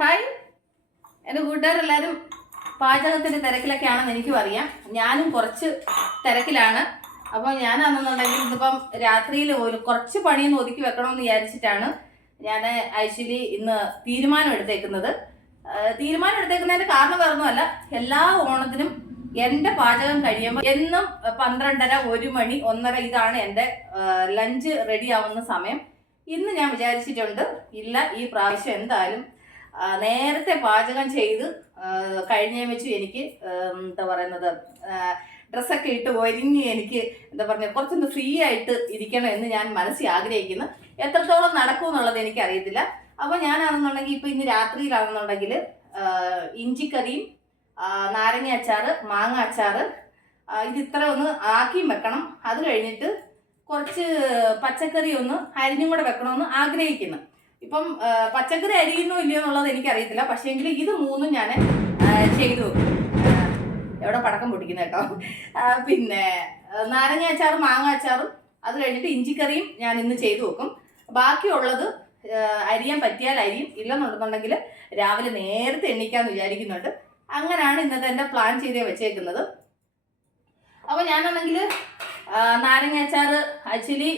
Hi എന്റെ കൂട്ടുകാരെല്ലാവരും പാചകത്തിന്റെ തിരക്കിലൊക്കെയാണെന്ന് എനിക്കും അറിയാം. ഞാനും കുറച്ച് തിരക്കിലാണ്. അപ്പോൾ ഞാനാണെന്നുണ്ടെങ്കിൽ ഇതിപ്പം രാത്രിയിൽ ഒരു കുറച്ച് പണിയൊന്ന് ഒതുക്കി വെക്കണമെന്ന് വിചാരിച്ചിട്ടാണ് ഞാൻ ആക്ച്വലി ഇന്ന് തീരുമാനം എടുത്തേക്കുന്നത്. തീരുമാനം എടുത്തേക്കുന്നതിന്റെ കാരണം വേറൊന്നുമല്ല. എല്ലാ ഓണത്തിനും എന്റെ പാചകം കഴിയുമ്പോൾ എന്നും പന്ത്രണ്ടര ഒരു മണി ഒന്നര ഇതാണ് എന്റെ ലഞ്ച് റെഡി ആവുന്ന സമയം. ഇന്ന് ഞാൻ വിചാരിച്ചിട്ടുണ്ട് ഇല്ല ഈ പ്രാവശ്യം എന്തായാലും നേരത്തെ പാചകം ചെയ്ത് കഴിഞ്ഞ വെച്ചു എനിക്ക് എന്താ പറയുന്നത് ഡ്രസ്സൊക്കെ ഇട്ട് ഒരുങ്ങി എനിക്ക് എന്താ പറയുക കുറച്ചൊന്ന് ഫ്രീ ആയിട്ട് ഇരിക്കണം എന്ന് ഞാൻ മനസ്സിൽ ആഗ്രഹിക്കുന്നു. എത്രത്തോളം നടക്കും എന്നുള്ളത് എനിക്ക് അറിയത്തില്ല അപ്പോൾ ഞാനാണെന്നുണ്ടെങ്കിൽ ഇപ്പൊ ഇന്ന് രാത്രിയിലാണെന്നുണ്ടെങ്കിൽ ഇഞ്ചിക്കറിയും നാരങ്ങ അച്ചാറ് മാങ്ങ അച്ചാറ് ഇത് ഇത്ര ഒന്ന് ആക്കിയും വെക്കണം. അത് കഴിഞ്ഞിട്ട് കുറച്ച് പച്ചക്കറി ഒന്ന് അരിഞ്ഞും കൂടെ വെക്കണമെന്ന് ആഗ്രഹിക്കുന്നു. ഇപ്പം പച്ചക്കറി അരിയുന്നോ ഇല്ലയോ എന്നുള്ളത് എനിക്കറിയത്തില്ല. പക്ഷേങ്കിൽ ഇത് മൂന്നും ഞാൻ ചെയ്തു. എവിടെ പടക്കം പൊട്ടിക്കുന്ന കേട്ടോ. പിന്നെ നാരങ്ങ അച്ചാറും മാങ്ങ അച്ചാറും അത് കഴിഞ്ഞിട്ട് ഇഞ്ചിക്കറിയും ഞാൻ ഇന്ന് ചെയ്തു വെക്കും. ബാക്കിയുള്ളത് അരിയാൻ പറ്റിയാൽ അരിയും. ഇല്ലെന്നുണ്ടെന്നുണ്ടെങ്കിൽ രാവിലെ നേരത്തെ എണ്ണിക്കാന്ന് വിചാരിക്കുന്നുണ്ട്. അങ്ങനെയാണ് ഇന്നത്തെ എന്റെ പ്ലാൻ ചെയ്തേ വെച്ചേക്കുന്നത്. അപ്പോൾ ഞാനാണെങ്കിൽ നാരങ്ങ അച്ചാർ ആക്ച്വലി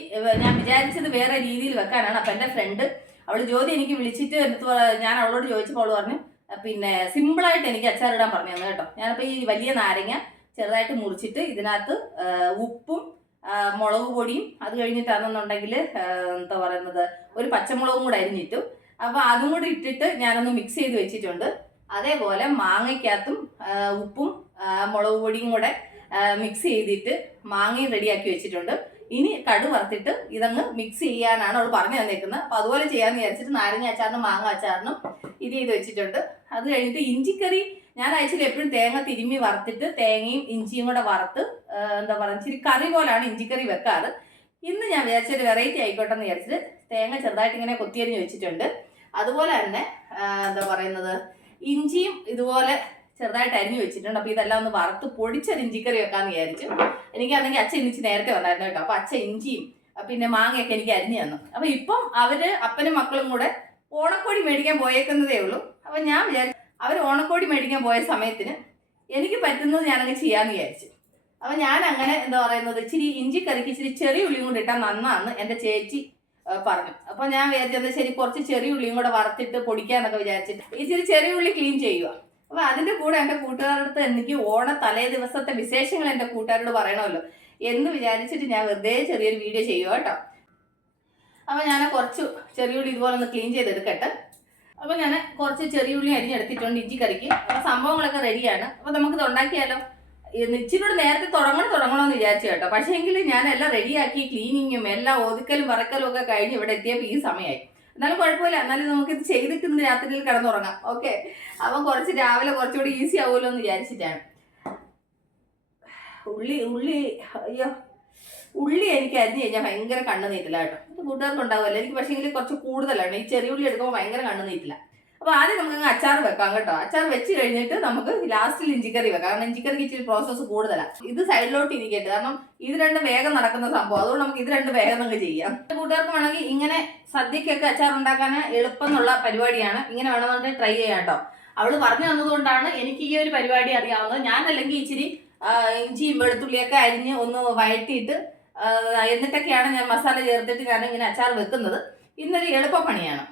ഞാൻ വിചാരിച്ചത് വേറെ രീതിയിൽ വെക്കാനാണ്. അപ്പം എന്റെ ഫ്രണ്ട് അവൾ ജ്യോതി എനിക്ക് വിളിച്ചിട്ട് എടുത്ത് ഞാൻ അവളോട് ചോദിച്ചപ്പോൾ അവൾ പറഞ്ഞു "ആ, പിന്നെ സിമ്പിളായിട്ട് എനിക്ക് അച്ചാർ ഇടാൻ പറഞ്ഞു തന്നു കേട്ടോ. ഞാനിപ്പോൾ ഈ വലിയ നാരങ്ങ ചെറുതായിട്ട് മുറിച്ചിട്ട് ഇതിനകത്ത് ഉപ്പും മുളക് പൊടിയും അത് കഴിഞ്ഞിട്ടാണെന്നുണ്ടെങ്കിൽ എന്താ പറയുന്നത് ഒരു പച്ചമുളകും കൂടെ അരിഞ്ഞിട്ടു. അപ്പോൾ അതും കൂടി ഇട്ടിട്ട് ഞാനൊന്ന് മിക്സ് ചെയ്ത് വെച്ചിട്ടുണ്ട്. അതേപോലെ മാങ്ങയ്ക്കകത്തും ഉപ്പും മുളക് പൊടിയും കൂടെ മിക്സ് ചെയ്തിട്ട് മാങ്ങയും റെഡിയാക്കി വെച്ചിട്ടുണ്ട്. ഇനി കടു വറുത്തിട്ട് ഇതങ്ങ് മിക്സ് ചെയ്യാനാണ് അവൾ പറഞ്ഞു തന്നേക്കുന്നത്. അപ്പോൾ അതുപോലെ ചെയ്യാന്ന് വിചാരിച്ചിട്ട് നാരങ്ങ അച്ചാറിനും മാങ്ങ അച്ചാറിനും ഇത് ചെയ്ത് വെച്ചിട്ടുണ്ട്. അത് കഴിഞ്ഞിട്ട് ഇഞ്ചിക്കറി ഞാൻ അയച്ചിട്ട് എപ്പോഴും തേങ്ങ തിരുമ്മി വറുത്തിട്ട് തേങ്ങയും ഇഞ്ചിയും കൂടെ വറുത്ത് എന്താ പറയുക ഇച്ചിരി കറി പോലാണ് ഇഞ്ചിക്കറി വെക്കാറ്. ഇന്ന് ഞാൻ വിചാരിച്ചൊരു വെറൈറ്റി ആയിക്കോട്ടെ എന്ന് വിചാരിച്ചിട്ട് തേങ്ങ ചെറുതായിട്ട് ഇങ്ങനെ കൊത്തിയരിഞ്ഞ് വെച്ചിട്ടുണ്ട്. അതുപോലെ തന്നെ എന്താ പറയുന്നത് ഇഞ്ചിയും ഇതുപോലെ ചെറുതായിട്ട് അരിഞ്ഞു വെച്ചിട്ടുണ്ട്. അപ്പോൾ ഇതെല്ലാം ഒന്ന് വറുത്ത് പൊടിച്ചൊരു ഇഞ്ചിക്കറി വെക്കാന്ന് വിചാരിച്ചു. എനിക്കാണെങ്കിൽ അച്ഛൻ ഇഞ്ചി നേരത്തെ വന്നായിരുന്നു കേട്ടോ. അപ്പോൾ അച്ഛൻ ഇഞ്ചിയും പിന്നെ മാങ്ങയൊക്കെ എനിക്ക് അരിഞ്ഞു തന്നു. അപ്പോൾ ഇപ്പം അവർ അപ്പനും മക്കളും കൂടെ ഓണക്കോടി മേടിക്കാൻ പോയേക്കുന്നതേ ഉള്ളൂ. അപ്പോൾ ഞാൻ വിചാരിച്ചു അവർ ഓണക്കോടി മേടിക്കാൻ പോയ സമയത്തിന് എനിക്ക് പറ്റുന്നത് ഞാനങ്ങ് ചെയ്യാന്ന് വിചാരിച്ചു. അപ്പൊ ഞാൻ അങ്ങനെ എന്താ പറയുന്നത് ഇച്ചിരി ഇഞ്ചിക്കറിക്ക് ഇച്ചിരി ചെറിയ ഉള്ളിയും കൂടി ഇട്ടാൽ നന്നാന്ന് എന്റെ ചേച്ചി പറഞ്ഞു. അപ്പോൾ ഞാൻ വിചാരിച്ചത് ശരി കുറച്ച് ചെറിയ ഉള്ളിയും കൂടെ വറുത്തിട്ട് പൊടിക്കാന്നൊക്കെ വിചാരിച്ചിട്ട് ഇച്ചിരി ചെറിയ ഉള്ളി ക്ലീൻ ചെയ്യുക അപ്പോൾ അതിന്റെ കൂടെ എന്റെ കൂട്ടുകാരുടെ അടുത്ത് എനിക്ക് ഓണ തലേ ദിവസത്തെ വിശേഷങ്ങൾ എന്റെ കൂട്ടുകാരോട് പറയണമല്ലോ എന്ന് വിചാരിച്ചിട്ട് ഞാൻ വെറുതെ ചെറിയൊരു വീഡിയോ ചെയ്യുക കേട്ടോ. അപ്പൊ ഞാൻ കുറച്ച് ചെറിയ ഉള്ളി ഇതുപോലെ ഒന്ന് ക്ലീൻ ചെയ്തെടുക്കട്ടെ. അപ്പൊ ഞാൻ കുറച്ച് ചെറിയ ഉള്ളി അരിഞ്ഞെടുത്തിട്ടുണ്ട് ഇഞ്ചി കറിക്ക്. അപ്പൊ സംഭവങ്ങളൊക്കെ റെഡിയാണ് അപ്പോൾ നമുക്കിത് ഉണ്ടാക്കിയാലോ? ഇച്ചിരിയോട് നേരത്തെ തുടങ്ങണം തുടങ്ങണമെന്ന് വിചാരിച്ചു കേട്ടോ. പക്ഷേ എങ്കിൽ ഞാൻ എല്ലാം റെഡിയാക്കി ക്ലീനിങ്ങും എല്ലാം ഒതുക്കലും പറക്കലും ഒക്കെ കഴിഞ്ഞ് ഇവിടെ എത്തിയപ്പോൾ ഈ സമയമായി എന്നാലും കുഴപ്പമില്ല. എന്നാലും നമുക്ക് ഇത് ചെയ്തിട്ട് ഇന്ന് രാത്രിയിൽ കിടന്നുറങ്ങാം. ഓക്കെ അപ്പം കുറച്ച് രാവിലെ കുറച്ചുകൂടി ഈസി ആവുമല്ലോ എന്ന് വിചാരിച്ചിട്ടാണ്. ഉള്ളി ഉള്ളി അയ്യോ. ഉള്ളി എനിക്ക് അരിഞ്ഞു കഴിഞ്ഞാൽ ഭയങ്കര കണ്ണ് നീറ്റില്ല കേട്ടോ. ഇത് കൂട്ടുകാർക്ക് ഉണ്ടാവുമല്ലോ. എനിക്ക് പക്ഷേ കുറച്ച് കൂടുതലാണ്. ഈ ചെറിയ ഉള്ളി എടുക്കുമ്പോൾ ഭയങ്കര കണ്ണ് നീറ്റില്ല. അപ്പോൾ ആദ്യം നമുക്ക് അച്ചാർ വെക്കാം കേട്ടോ. അച്ചാർ വെച്ച് കഴിഞ്ഞിട്ട് നമുക്ക് ലാസ്റ്റിൽ ഇഞ്ചിക്കറി വെക്കാം. കാരണം ഇഞ്ചിക്കറിക്ക് ഇച്ചിരി പ്രോസസ്സ് കൂടുതലാണ് ഇത് സൈഡിലോട്ട് ഇരിക്കട്ടെ. കാരണം ഇത് രണ്ട് വേഗം നടക്കുന്ന സംഭവം. അതുകൊണ്ട് നമുക്ക് ഇത് രണ്ട് വേഗം നമുക്ക് ചെയ്യാം. കൂട്ടുകാർക്ക് വേണമെങ്കിൽ ഇങ്ങനെ സദ്യക്കൊക്കെ അച്ചാർ ഉണ്ടാക്കാൻ എളുപ്പം എന്നുള്ള പരിപാടിയാണ്. ഇങ്ങനെ വേണമെന്നുണ്ടെങ്കിൽ ട്രൈ ചെയ്യാം കേട്ടോ. അവൾ പറഞ്ഞു തന്നതുകൊണ്ടാണ് എനിക്ക് ഈ ഒരു പരിപാടി അറിയാവുന്നത്. ഞാൻ അല്ലെങ്കിൽ ഇച്ചിരി ഇഞ്ചിയും വെളുത്തുള്ളിയൊക്കെ അരിഞ്ഞ് ഒന്ന് വഴറ്റിയിട്ട് എന്നിട്ടൊക്കെയാണ് ഞാൻ മസാല ചേർത്തിട്ട് ഞാൻ ഇങ്ങനെ അച്ചാർ വെക്കുന്നത്. ഇന്നൊരു എളുപ്പപ്പണിയാണ്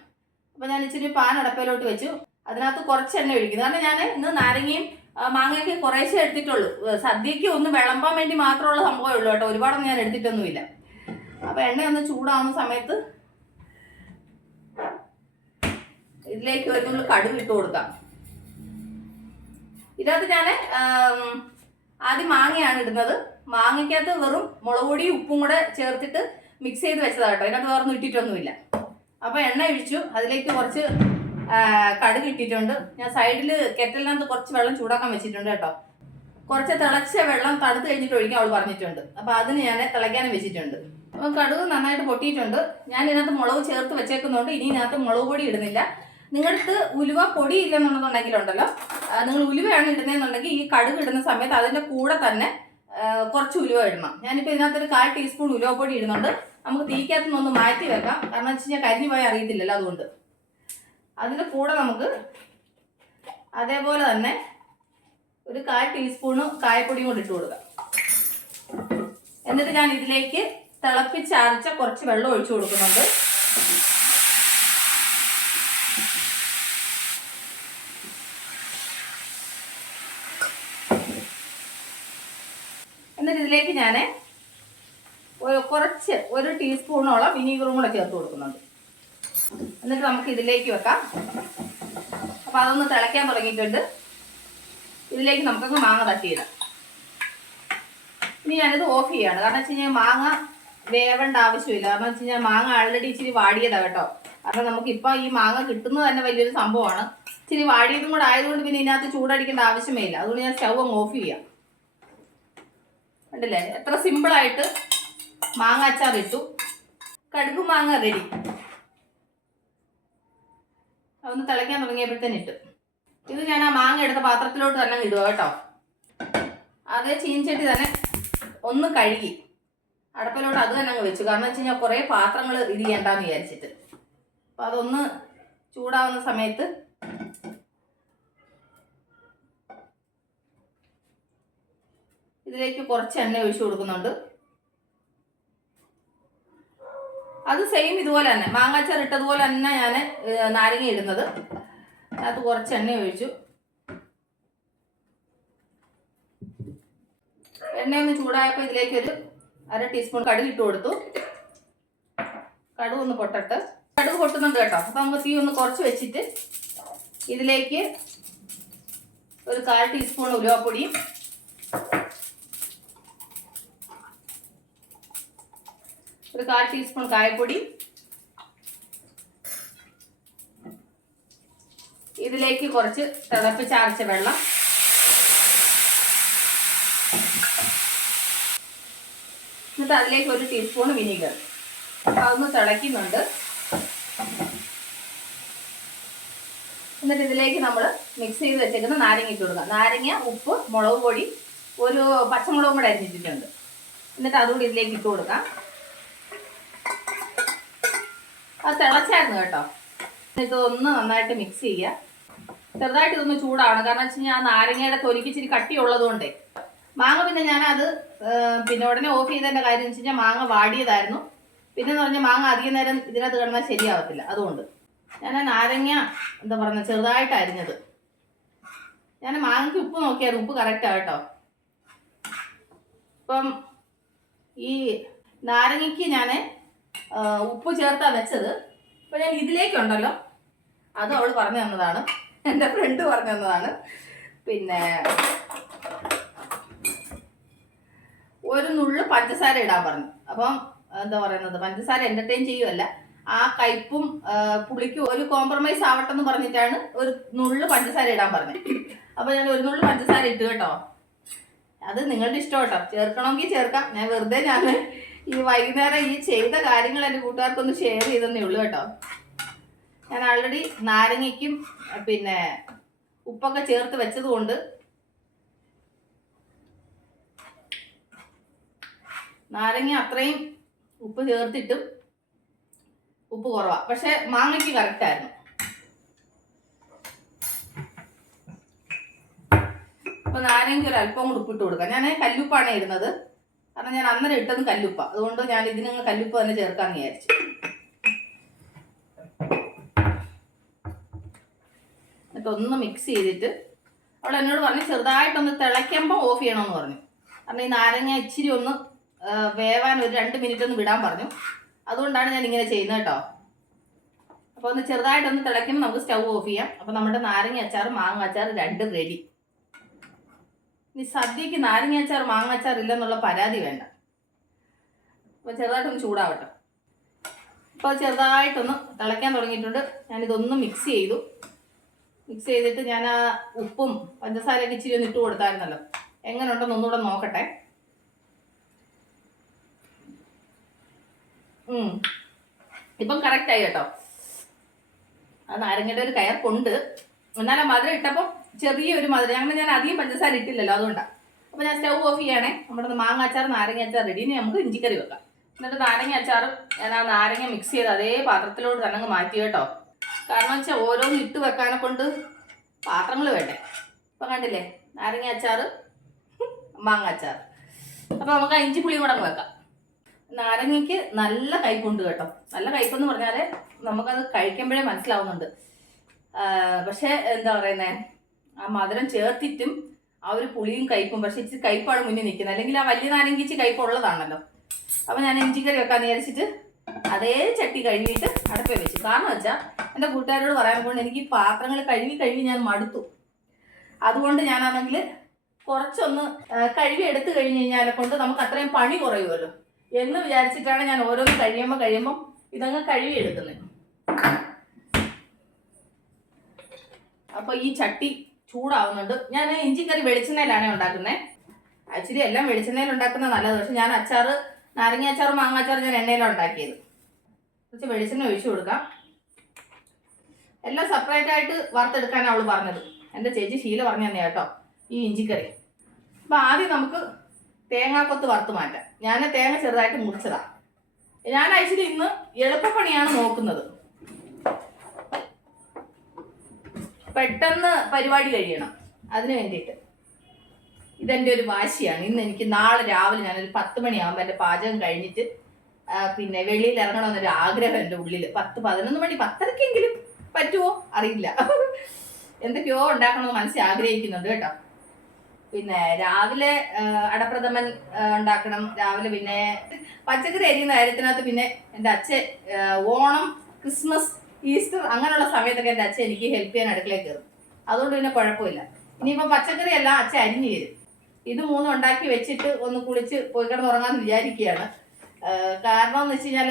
അപ്പോൾ ഞാൻ ഇച്ചിരി പാൻ അടപ്പയിലോട്ട് വെച്ചു. അതിനകത്ത് കുറച്ച് എണ്ണ ഒഴിക്കുന്നു. കാരണം ഞാൻ ഇന്ന് നാരങ്ങയും മാങ്ങയൊക്കെ കുറേശ്ശെ എടുത്തിട്ടുള്ളൂ. സദ്യയ്ക്ക് ഒന്ന് വിളമ്പാൻ വേണ്ടി മാത്രമുള്ള സംഭവമേ ഉള്ളൂ കേട്ടോ. ഒരുപാടൊന്നും ഞാൻ എടുത്തിട്ടൊന്നുമില്ല. അപ്പോൾ എണ്ണ ഒന്ന് ചൂടാവുന്ന സമയത്ത് ഇതിലേക്ക് ഒരു കടുക് ഇട്ട് കൊടുക്കാം. ഇതിനകത്ത് ഞാൻ ആദ്യം മാങ്ങയാണ് ഇടുന്നത്. മാങ്ങയ്ക്കകത്ത് വെറും മുളക് പൊടിയും ഉപ്പും കൂടെ ചേർത്തിട്ട് മിക്സ് ചെയ്ത് വെച്ചതാണ് കേട്ടോ. ഇതിനകത്ത് വേറൊന്നും ഇട്ടിട്ടൊന്നുമില്ല. അപ്പോൾ എണ്ണ ഒഴിച്ചു. അതിലേക്ക് കുറച്ച് കടുക് ഇട്ടിട്ടുണ്ട്. ഞാൻ സൈഡിൽ കെറ്റലിനകത്ത് കുറച്ച് വെള്ളം ചൂടാക്കാൻ വെച്ചിട്ടുണ്ട് കേട്ടോ. കുറച്ച് തിളച്ച വെള്ളം തണുത്ത് കഴിഞ്ഞിട്ട് ഒഴിക്കാൻ അവൾ പറഞ്ഞിട്ടുണ്ട്. അപ്പോൾ അതിന് ഞാൻ തിളയ്ക്കാനും വെച്ചിട്ടുണ്ട്. അപ്പം കടുക് നന്നായിട്ട് പൊട്ടിയിട്ടുണ്ട്. ഞാൻ ഇതിനകത്ത് മുളക് ചേർത്ത് വെച്ചേക്കുന്നതുകൊണ്ട് ഇനി ഇതിനകത്ത് മുളക് പൊടി ഇടുന്നില്ല. നിങ്ങളടുത്ത് ഉലുവ പൊടി ഇല്ലെന്നുണ്ടെന്നുണ്ടെങ്കിലുണ്ടല്ലോ നിങ്ങൾ ഉലുവയാണ് ഇടുന്നതെന്നുണ്ടെങ്കിൽ ഈ കടുക് ഇടുന്ന സമയത്ത് അതിന്റെ കൂടെ തന്നെ കുറച്ച് ഉലുവ ഇടണം. ഞാനിപ്പോൾ ഇതിനകത്തൊരു കാൽ ടീസ്പൂൺ ഉലുവ പൊടി ഇടുന്നുണ്ട്. നമുക്ക് തീക്കകത്ത് നിന്ന് മാറ്റി വെക്കാം. കാരണം വെച്ച് കഴിഞ്ഞാൽ കരിഞ്ഞു പോയാൽ അറിയത്തില്ലല്ലോ അതുകൊണ്ട്. അതിന്റെ കൂടെ നമുക്ക് അതേപോലെ തന്നെ ഒരു കാൽ ടീസ്പൂണ് കായപ്പൊടിയും കൂടി ഇട്ട് കൊടുക്കാം. എന്നിട്ട് ഞാൻ ഇതിലേക്ക് തിളപ്പിച്ചരച്ച കുറച്ച് വെള്ളം ഒഴിച്ചു കൊടുക്കുന്നുണ്ട്. എന്നിട്ട് ഇതിലേക്ക് ഞാൻ കുറച്ച് ഒരു ടീസ്പൂണോളം വിനീഗറും കൂടെ ചേർത്ത് കൊടുക്കുന്നുണ്ട്. എന്നിട്ട് നമുക്ക് ഇതിലേക്ക് വെക്കാം. അപ്പോൾ അതൊന്ന് തിളയ്ക്കാൻ തുടങ്ങിയിട്ടുണ്ട്. ഇതിലേക്ക് നമുക്കങ്ങ് മാങ്ങ തട്ടിയിടാം. ഇനി ഞാനിത് ഓഫ് ചെയ്യാണ്. കാരണം വെച്ച് കഴിഞ്ഞാൽ മാങ്ങ വേവേണ്ട ആവശ്യമില്ല. കാരണം വെച്ച് കഴിഞ്ഞാൽ മാങ്ങ ആൾറെഡി ഇച്ചിരി വാടിയതാണ് കേട്ടോ. കാരണം നമുക്കിപ്പോൾ ഈ മാങ്ങ കിട്ടുന്നത് തന്നെ വലിയൊരു സംഭവമാണ്. ഇച്ചിരി വാടിയതും കൂടെ ആയതുകൊണ്ട് പിന്നെ ഇതിനകത്ത് ചൂടടിക്കേണ്ട ആവശ്യമേ ഇല്ല. അതുകൊണ്ട് ഞാൻ സ്റ്റൗ അങ്ങ് ഓഫ് ചെയ്യാം. കണ്ടില്ലേ? എത്ര സിമ്പിളായിട്ട് മാങ്ങ അച്ചാർ ഇട്ടു. കടുപ്പ് മാങ്ങ റെഡി അതൊന്ന് തിളയ്ക്കാൻ തുടങ്ങിയപ്പോഴത്തേന് ഇട്ടു. ഇത് ഞാൻ ആ മാങ്ങ എടുത്ത പാത്രത്തിലോട്ട് തന്നെ ഇടുക കേട്ടോ. അതേ ചീനിച്ചട്ടി തന്നെ ഒന്ന് കഴുകി അടപ്പിലോട്ട് അത് തന്നെ അങ്ങ് വെച്ചു. കാരണം വെച്ച് കഴിഞ്ഞാൽ കുറേ പാത്രങ്ങൾ ഇത് ചെയ്യണ്ടെന്ന് വിചാരിച്ചിട്ട്. അപ്പം അതൊന്ന് ചൂടാവുന്ന സമയത്ത് ഇതിലേക്ക് കുറച്ച് എണ്ണ ഒഴിച്ചു കൊടുക്കുന്നുണ്ട്. അത് സെയിം ഇതുപോലെ തന്നെ. മാങ്ങാച്ചാർ ഇട്ടതുപോലെ തന്നെ ഞാൻ നാരങ്ങ ഇടുന്നത്. അതിനകത്ത് കുറച്ച് എണ്ണ ഒഴിച്ചു. എണ്ണ ഒന്ന് ചൂടായപ്പോൾ ഇതിലേക്ക് ഒരു അര ടീസ്പൂൺ കടുക് ഇട്ട് കൊടുത്തു. കടുക് ഒന്ന് പൊട്ടട്ട്. കടുക് പൊട്ടുന്നുണ്ട് കേട്ടോ. അപ്പം നമുക്ക് തീ ഒന്ന് കുറച്ച് വെച്ചിട്ട് ഇതിലേക്ക് ഒരു കാൽ ടീസ്പൂൺ ഉലുവപ്പൊടിയും ഒരു കാൽ ടീസ്പൂൺ കായപ്പൊടി. ഇതിലേക്ക് കുറച്ച് തിളപ്പിച്ചാർച്ച വെള്ളം. എന്നിട്ട് അതിലേക്ക് ഒരു ടീസ്പൂൺ വിനീഗർ അതൊന്ന് തിളയ്ക്കുന്നുണ്ട്. എന്നിട്ട് ഇതിലേക്ക് നമ്മൾ മിക്സ് ചെയ്ത് വെച്ചേക്കുന്ന നാരങ്ങ ഇട്ട് കൊടുക്കുക നാരങ്ങ ഉപ്പ് മുളക് പൊടി ഒരു പച്ചമുളകും കൂടെ അരിഞ്ഞിട്ടുണ്ട് എന്നിട്ട് അതുകൂടി ഇതിലേക്ക് ഇട്ട് കൊടുക്കാം. അത് തിളച്ചായിരുന്നു കേട്ടോ. ഇത് ഒന്ന് നന്നായിട്ട് മിക്സ് ചെയ്യുക. ചെറുതായിട്ട് ഇതൊന്ന് ചൂടാണ് കാരണം വെച്ച് കഴിഞ്ഞാൽ നാരങ്ങയുടെ തൊലിക്ക് ഇച്ചിരി കട്ടിയുള്ളത് മാങ്ങ പിന്നെ ഞാനത് പിന്നെ ഉടനെ ഓഫ് ചെയ്തതിന്റെ കാര്യം എന്ന് വെച്ച് കഴിഞ്ഞാൽ മാങ്ങ വാടിയതായിരുന്നു. പിന്നെ എന്ന് പറഞ്ഞാൽ മാങ്ങ അധികം നേരം ഇതിനകത്ത് കിടന്നാൽ ശരിയാവത്തില്ല. അതുകൊണ്ട് ഞാൻ നാരങ്ങ എന്താ പറയുക ചെറുതായിട്ട് അരിഞ്ഞത്. ഞാൻ മാങ്ങയ്ക്ക് ഉപ്പ് നോക്കിയായിരുന്നു. ഉപ്പ് കറക്റ്റാണ് കേട്ടോ. ഇപ്പം ഈ നാരങ്ങയ്ക്ക് ഞാൻ ഉപ്പ് ചേർത്താ വെച്ചത്. അപ്പൊ ഞാൻ ഇതിലേക്കുണ്ടല്ലോ. അത് അവൾ പറഞ്ഞു തന്നതാണ്. എന്റെ ഫ്രണ്ട് പറഞ്ഞു തന്നതാണ്. പിന്നെ ഒരു നുള്ളു പഞ്ചസാര ഇടാൻ പറഞ്ഞു. അപ്പം എന്താ പറയുന്നത്? പഞ്ചസാര എന്റർടൈൻ ചെയ്യുമല്ല ആ കയ്പും പുളിക്കും ഒരു കോംപ്രമൈസ് ആവട്ടെ എന്ന് പറഞ്ഞിട്ടാണ് ഒരു നുള്ളു പഞ്ചസാര ഇടാൻ പറഞ്ഞത്. അപ്പോൾ ഞാൻ ഒരു നുള്ളു പഞ്ചസാര ഇട്ടു കേട്ടോ. അത് നിങ്ങളുടെ ഇഷ്ടം കേട്ടോ. ചേർക്കണമെങ്കിൽ ചേർക്കാം. ഞാൻ വെറുതെ ഞാൻ ഈ വൈകുന്നേരം ഈ ചെയ്ത കാര്യങ്ങൾ എന്റെ കൂട്ടുകാർക്കൊന്ന് ഷെയർ ചെയ്തെന്നേ ഉള്ളൂ കേട്ടോ. ഞാൻ ആൾറെഡി നാരങ്ങയ്ക്കും പിന്നെ ഉപ്പൊക്കെ ചേർത്ത് വെച്ചതുകൊണ്ട് നാരങ്ങ അത്രയും ഉപ്പ് ചേർത്തിട്ടും ഉപ്പ് കുറവാ. പക്ഷെ മാങ്ങയ്ക്ക് കറക്റ്റായിരുന്നു അപ്പൊ നാരങ്ങയ്ക്ക് ഒരു അല്പം കൂടി ഉപ്പിട്ട് കൊടുക്കാം. ഞാൻ കല്ലുപ്പാണ് ഇടുന്നത്. കാരണം ഞാൻ അന്നേരം ഇട്ടത് കല്ലുപ്പ. അതുകൊണ്ട് ഞാൻ ഇതിനങ്ങ് കല്ലുപ്പ തന്നെ ചേർക്കാന്ന് വിചാരിച്ചു. എന്നിട്ട് ഒന്ന് മിക്സ് ചെയ്തിട്ട് അവൾ എന്നോട് പറഞ്ഞു ചെറുതായിട്ടൊന്ന് തിളയ്ക്കുമ്പോൾ ഓഫ് ചെയ്യണമെന്ന് പറഞ്ഞു. കാരണം ഈ നാരങ്ങ ഇച്ചിരി ഒന്ന് വേവാൻ ഒരു രണ്ട് മിനിറ്റ് ഒന്ന് വിടാൻ പറഞ്ഞു. അതുകൊണ്ടാണ് ഞാൻ ഇങ്ങനെ ചെയ്യുന്നത് കേട്ടോ. അപ്പോൾ ഒന്ന് ചെറുതായിട്ടൊന്ന് തിളയ്ക്കുമ്പോൾ നമുക്ക് സ്റ്റൗ ഓഫ് ചെയ്യാം. അപ്പോൾ നമ്മുടെ നാരങ്ങ അച്ചാർ മാങ്ങ അച്ചാർ രണ്ടും റെഡി ഇനി സദ്യക്ക് നാരങ്ങാച്ചാർ മാങ്ങാച്ചാർ മാങ്ങ ഇല്ലെന്നുള്ള പരാതി വേണ്ട. അപ്പോൾ ചെറുതായിട്ടൊന്ന് ചൂടാവട്ടെ. ഇപ്പൊ ചെറുതായിട്ടൊന്ന് തിളയ്ക്കാൻ തുടങ്ങിയിട്ടുണ്ട്. ഞാനിതൊന്ന് മിക്സ് ചെയ്തു. മിക്സ് ചെയ്തിട്ട് ഞാൻ ആ ഉപ്പും പഞ്ചസാരയൊക്കെ ഇച്ചിരി ഒന്ന് ഇട്ട് കൊടുത്തായിരുന്നല്ലോ. എങ്ങനെ ഉണ്ടെന്ന് ഒന്നുകൂടെ നോക്കട്ടെ. ഇപ്പം കറക്റ്റ് ആയി കേട്ടോ. ആ നാരങ്ങയുടെ ഒരു കയർപ്പുണ്ട്. ആ മധുരം ഇട്ടപ്പോൾ ചെറിയൊരു മധുരം. അങ്ങനെ ഞാൻ അധികം പഞ്ചസാര ഇട്ടില്ലല്ലോ അതുകൊണ്ടാണ് അപ്പോൾ ഞാൻ സ്റ്റൗ ഓഫ് ചെയ്യണേ. നമ്മുടെ മാങ്ങ അച്ചാർ നാരങ്ങ അച്ചാർ റെഡി ഇനി നമുക്ക് ഇഞ്ചിക്കറി വെക്കാം. എന്നിട്ട് നാരങ്ങ അച്ചാർ ഞാൻ ആ നാരങ്ങ മിക്സ് ചെയ്ത് അതേ പാത്രത്തിലോട്ട് തന്നെ മാറ്റി കേട്ടോ. കാരണം വെച്ചാൽ ഓരോന്ന് ഇട്ട് വെക്കാനെ കൊണ്ട് പാത്രങ്ങൾ വേണ്ടേ. ഇപ്പം കണ്ടില്ലേ? നാരങ്ങ അച്ചാർ മാങ്ങ അച്ചാർ അപ്പൊ നമുക്ക് ഇഞ്ചി പുളി കൂടെ അങ്ങ് വെക്കാം. നാരങ്ങയ്ക്ക് നല്ല കയ്പുണ്ട് കേട്ടോ. നല്ല കയ്പെന്ന് പറഞ്ഞാൽ നമുക്കത് കഴിക്കുമ്പോഴേ മനസ്സിലാവുന്നുണ്ട്. പക്ഷേ എന്താ പറയുന്നേ? ആ മധുരം ചേർത്തിട്ടും ആ ഒരു പുളിയും കയ്പും പക്ഷെ ഇച്ചിരി കയ്പാണ് മുന്നിൽ നിൽക്കുന്നത്. അല്ലെങ്കിൽ ആ വലിയ നാരങ്ങ ഇച്ചിരി കയ്പ് ഉള്ളതാണല്ലോ അപ്പൊ ഞാൻ ഇഞ്ചിക്കറി വെക്കാൻ വിചാരിച്ചിട്ട് അതേ ചട്ടി കഴുകിയിട്ട് അടുപ്പേ വെച്ചു. കാരണം വെച്ചാൽ എന്റെ കൂട്ടുകാരോട് പറയാൻ കൊണ്ട് എനിക്ക് പാത്രങ്ങൾ കഴുകി കഴുകി ഞാൻ മടുത്തു. അതുകൊണ്ട് ഞാനാണെങ്കിൽ കുറച്ചൊന്ന് കഴുകി എടുത്തു കഴിഞ്ഞ് കഴിഞ്ഞാൽ കൊണ്ട് നമുക്ക് അത്രയും പണി കുറയുമല്ലോ. എന്ന് വിചാരിച്ചിട്ടാണ് ഞാൻ ഓരോന്ന് കഴിയുമ്പോൾ കഴിയുമ്പോൾ ഇതങ്ങ് കഴുകി എടുക്കുന്നത്. അപ്പോൾ ഈ ചട്ടി ചൂടാവുന്നുണ്ട്. ഞാൻ ഇഞ്ചിക്കറി വെളിച്ചെണ്ണയിലാണ് ഉണ്ടാക്കുന്നത് ആക്ച്വലി എല്ലാം വെളിച്ചെണ്ണയിൽ ഉണ്ടാക്കുന്നത് നല്ലത്. പക്ഷെ ഞാൻ അച്ചാർ നാരങ്ങ അച്ചാർ മാങ്ങ അച്ചാർ ഞാൻ എണ്ണയിലാണ് ഉണ്ടാക്കിയത്. കുറച്ച് വെളിച്ചെണ്ണ ഒഴിച്ചു കൊടുക്കാം. എല്ലാം സെപ്പറേറ്റ് ആയിട്ട് വറുത്തെടുക്കാനാണ് അവൾ പറഞ്ഞത്. എന്റെ ചേച്ചി ശീല പറഞ്ഞു തന്നെ കേട്ടോ ഈ ഇഞ്ചിക്കറി അപ്പൊ ആദ്യം നമുക്ക് തേങ്ങാക്കൊത്ത് വറുത്ത് മാറ്റാം. ഞാൻ തേങ്ങ ചെറുതായിട്ട് മുറിച്ചതാണ് ഞാൻ ആക്ച്വലി ഇന്ന് എളുപ്പപ്പണിയാണ് നോക്കുന്നത്. പെട്ടെന്ന് പരിപാടി കഴിയണം. അതിന് വേണ്ടിയിട്ട്. ഇതെന്റെ ഒരു വാശിയാണ്. ഇന്ന് എനിക്ക് നാളെ രാവിലെ ഞാനൊരു പത്ത് മണിയാകുമ്പോൾ എന്റെ പാചകം കഴിഞ്ഞിട്ട് പിന്നെ വെളിയിൽ ഇറങ്ങണമെന്നൊരു ആഗ്രഹം എന്റെ ഉള്ളിൽ പത്ത് പതിനൊന്ന് മണി പത്തരക്കെങ്കിലും പറ്റുമോ അറിയില്ല. എന്തൊക്കെയോ ഉണ്ടാക്കണമെന്ന് മനസ്സിൽ ആഗ്രഹിക്കുന്നുണ്ട് കേട്ടോ. പിന്നെ രാവിലെ അടപ്രഥമൻ ഉണ്ടാക്കണം. രാവിലെ പിന്നെ പച്ചക്കറി അരിയുന്ന കാര്യത്തിനകത്ത് പിന്നെ എന്റെ അച്ഛൻ ഓണം ക്രിസ്മസ് ഈസ്റ്റർ അങ്ങനെയുള്ള സമയത്തൊക്കെ എന്റെ അച്ഛൻ എനിക്ക് ഹെൽപ്പ് ചെയ്യാൻ അടുക്കളയിൽ കയറും. അതുകൊണ്ട് പിന്നെ കുഴപ്പമില്ല. ഇനിയിപ്പോൾ പച്ചക്കറി എല്ലാം അച്ഛൻ അരിഞ്ഞു തരും. ഇത് മൂന്നും ഉണ്ടാക്കി വെച്ചിട്ട് ഒന്ന് കുളിച്ച് പോയി കിടന്നുറങ്ങാന്ന് വിചാരിക്കുകയാണ്. കാരണം എന്ന് വെച്ച് കഴിഞ്ഞാൽ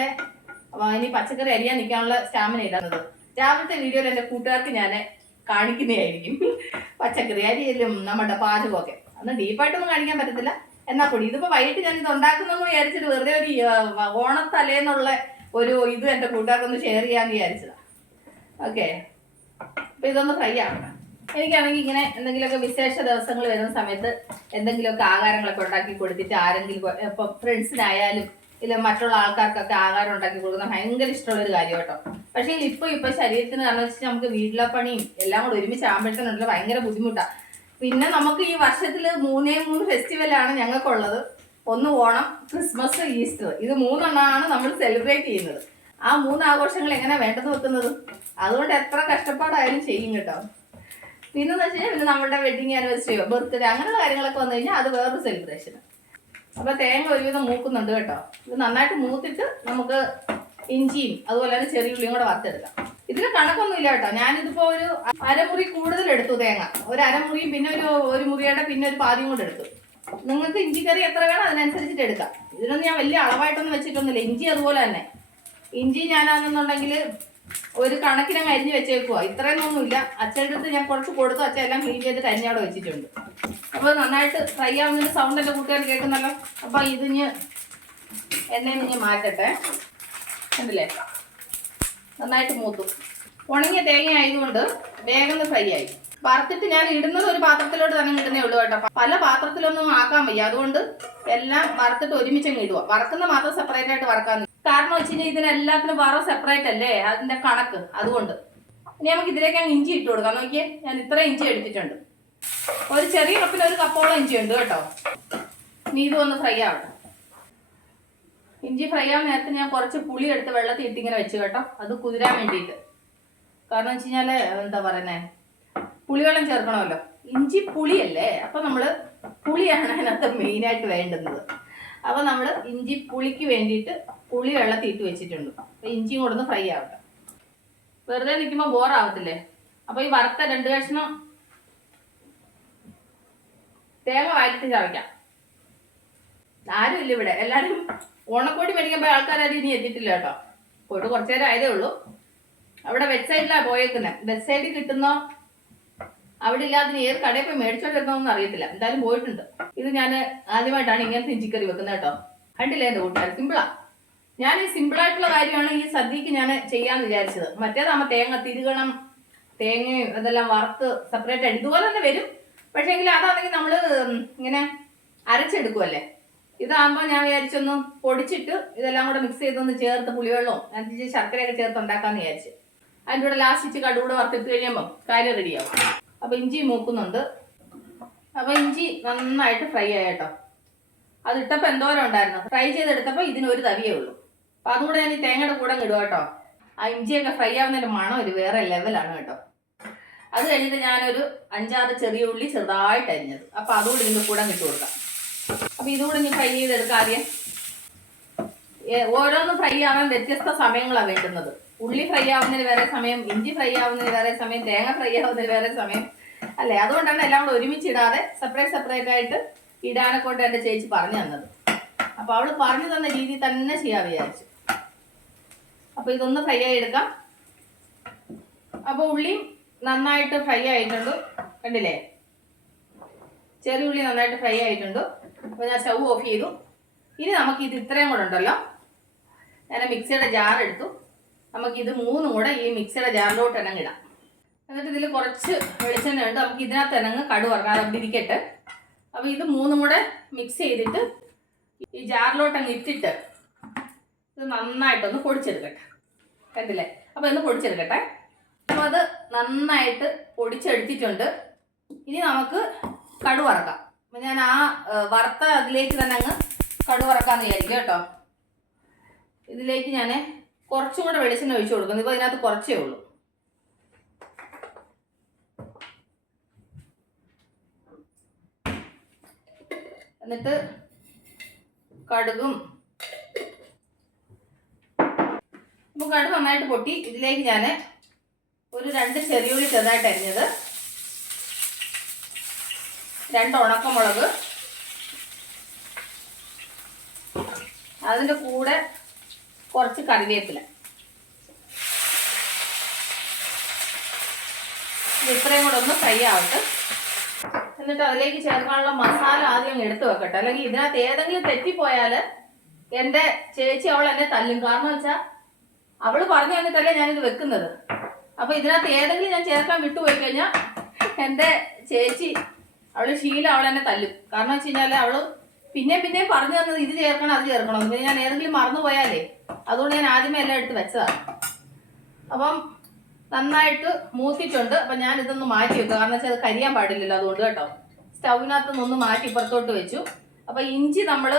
ഇനി പച്ചക്കറി അരിയാൻ നിൽക്കാനുള്ള സ്റ്റാമിന ഇടുന്നത് രാവിലത്തെ വീഡിയോയിൽ എന്റെ കൂട്ടുകാർക്ക് ഞാൻ കാണിക്കുന്നതായിരിക്കും. പച്ചക്കറി അരിയലും നമ്മുടെ പാചകമൊക്കെ. അന്ന് ഡീപ്പായിട്ടൊന്നും കാണിക്കാൻ പറ്റത്തില്ല. എന്നാ കൂടി ഇതിപ്പോ വൈകിട്ട് ഞാൻ ഇത് ഉണ്ടാക്കുന്നെന്ന് വിചാരിച്ചിട്ട് വെറുതെ ഒരു ഓണത്തലേന്നുള്ള ഒരു ഇത് എന്റെ കൂട്ടുകാർക്കൊന്ന് ഷെയർ ചെയ്യാന്ന് വിചാരിച്ചതാ. ഓക്കെ അപ്പൊ ഇതൊന്ന് ഫ്രൈ ആക്കണം. എനിക്കാണെങ്കിൽ ഇങ്ങനെ എന്തെങ്കിലുമൊക്കെ വിശേഷ ദിവസങ്ങൾ വരുന്ന സമയത്ത് എന്തെങ്കിലുമൊക്കെ ആഹാരങ്ങളൊക്കെ ഉണ്ടാക്കി കൊടുത്തിട്ട് ആരെങ്കിലും ഇപ്പൊ ഫ്രണ്ട്സിനായാലും ഇല്ല മറ്റുള്ള ആൾക്കാർക്കൊക്കെ ആഹാരം ഉണ്ടാക്കി കൊടുക്കുന്ന ഭയങ്കര ഇഷ്ടമുള്ള ഒരു കാര്യം കേട്ടോ പക്ഷേ ഇപ്പൊ ഇപ്പൊ ശരീരത്തിന് കാരണം വെച്ചാൽ നമുക്ക് വീട്ടിലെ പണിയും എല്ലാം കൂടെ ഒരുമിച്ച് ആകുമ്പോഴത്തേനുള്ള ഭയങ്കര ബുദ്ധിമുട്ടാ. പിന്നെ നമുക്ക് ഈ വർഷത്തിൽ മൂന്നേ മൂന്ന് ഫെസ്റ്റിവലാണ് ഞങ്ങൾക്കുള്ളത്. ഒന്ന് ഓണം ക്രിസ്മസ് ഈസ്റ്റർ. ഇത് മൂന്നെണ്ണമാണ് നമ്മൾ സെലിബ്രേറ്റ് ചെയ്യുന്നത്. ആ മൂന്ന് ആഘോഷങ്ങൾ എങ്ങനെ വേണ്ടെന്ന് വെക്കുന്നത്? അതുകൊണ്ട് എത്ര കഷ്ടപ്പാടായാലും ചെയ്യും കേട്ടോ. പിന്നെന്ന് വെച്ച് കഴിഞ്ഞാൽ പിന്നെ നമ്മുടെ വെഡിങ് ആനിവേഴ്സറിയോ ബർത്ത്ഡേ അങ്ങനെയുള്ള കാര്യങ്ങളൊക്കെ വന്നു കഴിഞ്ഞാൽ അത് വേറൊരു സെലിബ്രേഷൻ അപ്പൊ തേങ്ങ ഒരുവിധം മൂക്കുന്നുണ്ട് കേട്ടോ. ഇത് നന്നായിട്ട് മൂത്തിട്ട് നമുക്ക് ഇഞ്ചിയും അതുപോലെ തന്നെ ചെറിയ ഉള്ളിയും കൂടെ വറുത്തെടുക്കാം. ഇതിന് കണക്കൊന്നുമില്ല കേട്ടോ. ഞാനിതിപ്പോ ഒരു അരമുറി കൂടുതൽ എടുത്തു തേങ്ങ. ഒരു അരമുറിയും പിന്നെ ഒരു ഒരു മുറിയുടെ പിന്നെ ഒരു പാതിയും കൂടെ എടുത്തു. നിങ്ങൾക്ക് ഇഞ്ചിക്കറി എത്ര വേണം അതിനനുസരിച്ചിട്ട് എടുക്കാം. ഇതിനൊന്നും ഞാൻ വലിയ അളവായിട്ടൊന്നും വെച്ചിട്ടൊന്നുമില്ല. ഇഞ്ചി അതുപോലെ തന്നെ. ഇഞ്ചി ഞാനാണെന്നുണ്ടെങ്കിൽ ഒരു കണക്കിനെ അരിഞ്ഞ് വെച്ചേക്കുവാ. ഇത്രയൊന്നുമില്ല അച്ഛന്റെ അടുത്ത് ഞാൻ കുറച്ച് കൊടുത്തു. അച്ഛൻ എല്ലാം ക്ലീൻ ചെയ്തിട്ട് അരിഞ്ഞവിടെ വെച്ചിട്ടുണ്ട്. അപ്പോൾ നന്നായിട്ട് ഫ്രൈ ആവുന്നതിന്റെ സൗണ്ട് എന്റെ കൂട്ടുകാർ കേൾക്കുന്നല്ലോ. അപ്പോൾ ഇതിഞ്ഞ് എണ്ണയിൽ നിന്ന് മാറ്റട്ടെ. കണ്ടില്ലേ? നന്നായിട്ട് മൂത്തു. ഉണങ്ങിയ തേങ്ങ ആയതുകൊണ്ട് വേഗം ഫ്രൈ ആയി. വറുത്തിട്ട് ഞാൻ ഇടുന്നത് ഒരു പാത്രത്തിലോട്ട് തന്നെ ഇടുന്നേ ഉള്ളൂ കേട്ടോ. പല പാത്രത്തിലൊന്നും ആക്കാൻ വയ്യ. അതുകൊണ്ട് എല്ലാം വറുത്തിട്ട് ഒരുമിച്ച് അങ്ങ് ഇടുക വറക്കുന്ന മാത്രം സെപ്പറേറ്റ് ആയിട്ട് വറക്കാൻ കാരണം വെച്ച് കഴിഞ്ഞാൽ ഇതിനെല്ലാത്തിനും വേറെ സെപ്പറേറ്റ് അല്ലേ? അതിന്റെ കണക്ക്. അതുകൊണ്ട്. ഇനി നമുക്ക് ഇതിലേക്ക് അങ്ങ് ഇഞ്ചി ഇട്ട് കൊടുക്കാം. നോക്കിയേ ഞാൻ ഇത്ര ഇഞ്ചി എടുത്തിട്ടുണ്ട്. ഒരു ചെറിയ കപ്പിന് ഒരു കപ്പോളം ഇഞ്ചി ഉണ്ട് കേട്ടോ. ഇനി ഇത് ഒന്ന് ഫ്രൈ ആവട്ടെ. ഇഞ്ചി ഫ്രൈ ആവാൻ നേരത്തെ ഞാൻ കുറച്ച് പുളി എടുത്ത് വെള്ളത്തിൽ ഇട്ടിങ്ങനെ വെച്ച് കേട്ടോ. അത് കുതിരാൻ വേണ്ടിയിട്ട്. കാരണം വെച്ച് കഴിഞ്ഞാൽ എന്താ പറയുന്നേ? പുളിവെള്ളം ചേർക്കണമല്ലോ. ഇഞ്ചി പുളിയല്ലേ? അപ്പൊ നമ്മൾ പുളിയാണ് അതിനകത്ത് മെയിനായിട്ട് വേണ്ടുന്നത്. അപ്പൊ നമ്മൾ ഇഞ്ചി പുളിക്ക് വേണ്ടിയിട്ട് പുളി വെള്ളത്തിൽ ഇട്ട് വെച്ചിട്ടുണ്ട്. അപ്പൊ ഇഞ്ചിയും കൊടുന്ന് ഫ്രൈ ആവട്ടെ. വെറുതെ നിൽക്കുമ്പോൾ ബോറാവത്തില്ലേ അപ്പൊ ഈ വറുത്ത രണ്ട് കഷ്ണം തേങ്ങ വാരിട്ട് ചവയ്ക്കാം ആരും ഇല്ല ഇവിടെ. എല്ലാരും ഓണക്കോടി മേടിക്കുമ്പോൾ ആൾക്കാരും ഇനി എത്തിയിട്ടില്ല കേട്ടോ. പോയിട്ട് കുറച്ചു നേരം ആയതേ ഉള്ളൂ. അവിടെ വെബ് സൈഡിലാണ് പോയേക്കുന്നത് വെബ്സൈറ്റിൽ കിട്ടുന്നോ? അവിടെ ഇല്ലാതെ ഇനി ഏത് കടയിൽ പോയി മേടിച്ചോണ്ടിരുന്നോന്നും അറിയത്തില്ല. എന്തായാലും പോയിട്ടുണ്ട്. ഇത് ഞാൻ ആദ്യമായിട്ടാണ് ഇങ്ങനത്തെ ഇഞ്ചിക്കറി വെക്കുന്നത് കേട്ടോ. കണ്ടില്ലേ എന്റെ കൂട്ടുകാർ സിമ്പിളാ ഞാൻ ഈ സിമ്പിൾ ആയിട്ടുള്ള കാര്യമാണ് ഈ സദ്യക്ക് ഞാൻ ചെയ്യാന്ന് വിചാരിച്ചത്. മറ്റേതാകുമ്പോൾ തേങ്ങ തിരുകണം തേങ്ങയും അതെല്ലാം വറുത്ത് സെപ്പറേറ്റ് ആയിട്ട് ഇതുപോലെ തന്നെ വരും. പക്ഷേ എങ്കിൽ അതാണെങ്കിൽ നമ്മൾ ഇങ്ങനെ അരച്ചെടുക്കുമല്ലേ ഇതാകുമ്പോൾ ഞാൻ വിചാരിച്ചൊന്ന് പൊടിച്ചിട്ട് ഇതെല്ലാം കൂടെ മിക്സ് ചെയ്തൊന്ന് ചേർത്ത് പുളിവെള്ളവും അതിന് ശർക്കരയൊക്കെ ചേർത്ത് ഉണ്ടാക്കാമെന്ന് വിചാരിച്ചു. അതിന്റെ കൂടെ ലാസ്റ്റ് ഇച്ചിരി കടുകൂടെ വറുത്തിട്ട് കഴിയുമ്പോൾ കാര്യം റെഡിയാവും അപ്പോൾ ഇഞ്ചി മൂക്കുന്നുണ്ട്. അപ്പോൾ ഇഞ്ചി നന്നായിട്ട് ഫ്രൈ ആയിട്ടോ അത് എന്തോരം ഉണ്ടായിരുന്നു? ഫ്രൈ ചെയ്തെടുത്തപ്പോൾ ഇതിനൊരു തവിയേ ഉള്ളൂ. അപ്പോൾ അതുകൂടെ ഞാൻ ഈ തേങ്ങയുടെ കൂടെ ഇടുക കേട്ടോ. ആ ഇഞ്ചിയൊക്കെ ഫ്രൈ ആവുന്നതിന്റെ മണം ഒരു വേറെ ലെവലാണ് കേട്ടോ. അത് കഴിഞ്ഞിട്ട് ഞാനൊരു അഞ്ചാറ് ചെറിയ ഉള്ളി ചെറുതായിട്ട് അരിഞ്ഞത്. അപ്പോൾ അതുകൂടി ഇതിന്റെ കൂടെ ഇട്ട് കൊടുക്കാം. അപ്പോൾ ഇതുകൂടെ ഇനി ഫ്രൈ ചെയ്തെടുക്കാം ആദ്യം. ഓരോന്ന് ഫ്രൈ ആവാൻ വ്യത്യസ്ത സമയങ്ങളാണ് വേണ്ടുന്നത്. ഉള്ളി ഫ്രൈ ആവുന്നതിന് വേറെ സമയം ഇഞ്ചി ഫ്രൈ ആവുന്നതിന് വേറെ സമയം തേങ്ങ ഫ്രൈ ആവുന്നതിന് വേറെ സമയം അല്ലേ? അതുകൊണ്ടാണ് എല്ലാം കൂടെ ഒരുമിച്ച് ഇടാതെ സെപ്പറേറ്റ് സെപ്പറേറ്റ് ആയിട്ട് ഇടാനെ കൊണ്ട് എന്റെ ചേച്ചി പറഞ്ഞു തന്നത്. അപ്പോൾ അവൾ പറഞ്ഞു തന്ന രീതി തന്നെ ചെയ്യാൻ വിചാരിച്ചു. അപ്പോൾ ഇതൊന്ന് ഫ്രൈ ആയി എടുക്കാം. അപ്പോൾ ഉള്ളിയും നന്നായിട്ട് ഫ്രൈ ആയിട്ടുണ്ട്. കണ്ടില്ലേ? ചെറിയ ഉള്ളി നന്നായിട്ട് ഫ്രൈ ആയിട്ടുണ്ട്. അപ്പോൾ ഞാൻ സ്റ്റൗ ഓഫ് ചെയ്തു. ഇനി നമുക്ക് ഇത് ഇത്രയും കൂടെ ഉണ്ടല്ലോ. ഞാൻ മിക്സിയുടെ ജാർ എടുത്തു. നമുക്ക് ഇത് മൂന്നും കൂടെ ഈ മിക്സിയുടെ ജാറിലോട്ട് ഇണങ്ങിടാം എന്നിട്ട് ഇതിൽ കുറച്ച് വെളിച്ചെണ്ണ ഉണ്ട്. നമുക്ക് ഇതിനകത്ത് ഇണങ്ങ് കടു വറക്കാം. അവിടെ ഇരിക്കട്ടെ. അപ്പോൾ ഇത് മൂന്നും കൂടെ മിക്സ് ചെയ്തിട്ട് ഈ ജാറിലോട്ട് അങ്ങ് ഇട്ടിട്ട് ഇത് നന്നായിട്ടൊന്ന് പൊടിച്ചെടുക്കട്ടെ. കണ്ടില്ലേ? അപ്പോൾ ഇന്ന് പൊടിച്ചെടുക്കട്ടെ. അപ്പോൾ അത് നന്നായിട്ട് പൊടിച്ചെടുത്തിട്ടുണ്ട്. ഇനി നമുക്ക് കടു വറക്കാം. അപ്പം ഞാൻ ആ വറുത്ത അതിലേക്ക് തന്നെ അങ്ങ് കടു വറക്കാമെന്ന് വിചാരിക്കും കേട്ടോ. ഇതിലേക്ക് ഞാൻ കുറച്ചും കൂടെ വെളിച്ചെണ്ണ ഒഴിച്ചു കൊടുക്കുന്നു. ഇപ്പോൾ ഇതിനകത്ത് കുറച്ചേ ഉള്ളൂ. എന്നിട്ട് കടുകും അപ്പോൾ കടുക് നന്നായിട്ട് പൊട്ടി. ഇതിലേക്ക് ഞാൻ ഒരു രണ്ട് ചെറിയുള്ളി ചെറുതായിട്ട് അരിഞ്ഞത്. രണ്ട് ഉണക്കമുളക്. അതിന്റെ കൂടെ കുറച്ച് കറിവേപ്പില. ഇത്രയും കൂടെ ഒന്ന് ഫ്രൈ ആവട്ടെ. എന്നിട്ട് അതിലേക്ക് ചേർക്കാനുള്ള മസാല ആദ്യം എടുത്തു വെക്കട്ടെ. അല്ലെങ്കിൽ ഇതിനകത്ത് ഏതെങ്കിലും തെറ്റിപ്പോയാൽ എന്റെ ചേച്ചി അവൾ എന്നെ തല്ലും. കാരണം വെച്ചാൽ അവൾ പറഞ്ഞു തന്നിട്ടല്ലേ ഞാനിത് വെക്കുന്നത്. അപ്പൊ ഇതിനകത്ത് ഏതെങ്കിലും ഞാൻ ചേർക്കാൻ വിട്ടുപോയി കഴിഞ്ഞാൽ എന്റെ ചേച്ചി അവൾ ശീലം അവൾ എന്നെ തല്ലും. കാരണം വെച്ച് കഴിഞ്ഞാൽ അവൾ പിന്നെ പിന്നെ പറഞ്ഞു തന്നത് ഇത് ചേർക്കണം അത് ചേർക്കണം. പിന്നെ ഞാൻ ഏതെങ്കിലും മറന്നു പോയാലേ അതുകൊണ്ട് ഞാൻ ആദ്യമേ എല്ലാം എടുത്ത് വെച്ചതാണ്. അപ്പം നന്നായിട്ട് മൂത്തിട്ടുണ്ട്. അപ്പം ഞാൻ ഇതൊന്ന് മാറ്റി വെക്കും. കാരണം വെച്ചാൽ അത് കരിയാൻ പാടില്ലല്ലോ അതുകൊണ്ട് കേട്ടോ. സ്റ്റൗവിനകത്ത് നിന്ന് മാറ്റി ഇപ്പുറത്തോട്ട് വെച്ചു. അപ്പം ഇഞ്ചി നമ്മൾ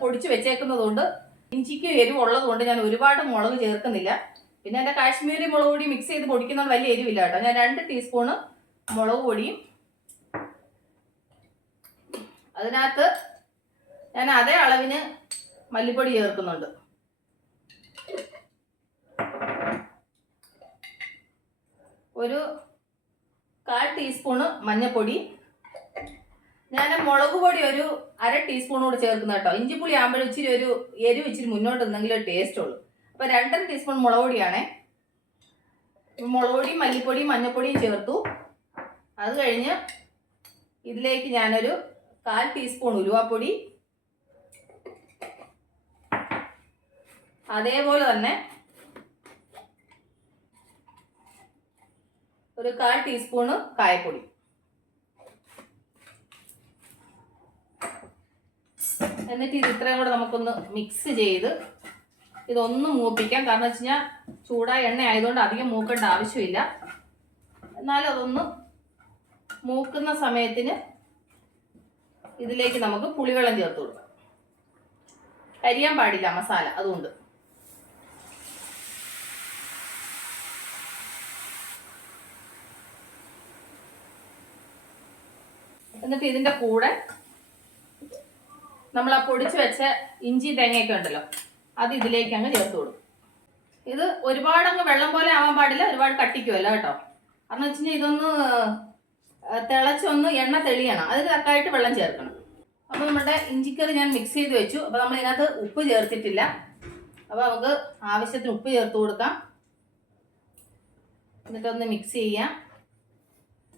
പൊടിച്ച് വെച്ചേക്കുന്നത് കൊണ്ട് ഇഞ്ചിക്ക് എരിവുള്ളത് കൊണ്ട് ഞാൻ ഒരുപാട് മുളക് ചേർക്കുന്നില്ല. പിന്നെ എന്റെ കാശ്മീരി മുളക് പൊടി മിക്സ് ചെയ്ത് പൊടിക്കുന്ന വലിയ എരിവില്ല കേട്ടോ. ഞാൻ രണ്ട് ടീസ്പൂണ് മുളക് പൊടിയും അതിനകത്ത് ഞാൻ അതേ അളവിന് മല്ലിപ്പൊടി ചേർക്കുന്നുണ്ട്. ഒരു കാൽ ടീസ്പൂണ് മഞ്ഞൾപ്പൊടി ഞാൻ മുളക് പൊടി ഒരു അര ടീസ്പൂൺ കൂടി ചേർക്കുന്ന കേട്ടോ. ഇഞ്ചിപ്പുളി ആകുമ്പോഴും ഇച്ചിരി ഒരു എരിവ് ഇച്ചിരി മുന്നോട്ട് നിന്നെങ്കിലും ടേസ്റ്റ് ഉള്ളൂ. അപ്പോൾ രണ്ടര ടീസ്പൂൺ മുളക് പൊടിയാണേ. മുളക് പൊടിയും മല്ലിപ്പൊടിയും മഞ്ഞൾപ്പൊടിയും ചേർത്തു. അത് കഴിഞ്ഞ് ഇതിലേക്ക് ഞാനൊരു കാൽ ടീസ്പൂൺ ഉലുവാപ്പൊടി. അതേപോലെ തന്നെ ഒരു കാൽ ടീസ്പൂണ് കായപ്പൊടി. എന്നിട്ട് ഇത് ഇത്രയും കൂടെ നമുക്കൊന്ന് മിക്സ് ചെയ്ത് ഇതൊന്ന് മൂപ്പിക്കാം. കാരണം വെച്ച് കഴിഞ്ഞാൽ ചൂടായ എണ്ണ ആയതുകൊണ്ട് അധികം മൂക്കേണ്ട ആവശ്യമില്ല. എന്നാലും അതൊന്ന് മൂക്കുന്ന സമയത്തിന് ഇതിലേക്ക് നമുക്ക് പുളിവെള്ളം ചേർത്ത് കൊടുക്കാം. കരിയാൻ പാടില്ല മസാല അതുകൊണ്ട്. എന്നിട്ട് ഇതിന്റെ കൂടെ നമ്മൾ ആ പൊടിച്ച് വെച്ച ഇഞ്ചി തേങ്ങയൊക്കെ ഉണ്ടല്ലോ അത് ഇതിലേക്ക് അങ്ങ് ചേർത്ത് കൊടുക്കും. ഇത് ഒരുപാട് അങ്ങ് വെള്ളം പോലെ ആവാൻ പാടില്ല ഒരുപാട് കട്ടിക്കുമല്ല കേട്ടോ. കാരണം വെച്ച് കഴിഞ്ഞാൽ ഇതൊന്ന് തിളച്ചൊന്ന് എണ്ണ തെളിയണം. അതിൽ തക്കായിട്ട് വെള്ളം ചേർക്കണം. അപ്പോൾ നമ്മുടെ ഇഞ്ചിക്കറി ഞാൻ മിക്സ് ചെയ്ത് വെച്ചു. അപ്പോൾ നമ്മൾ ഇതിനകത്ത് ഉപ്പ് ചേർത്തിട്ടില്ല. അപ്പോൾ നമുക്ക് ആവശ്യത്തിന് ഉപ്പ് ചേർത്ത് കൊടുക്കാം. എന്നിട്ടൊന്ന് മിക്സ് ചെയ്യാം.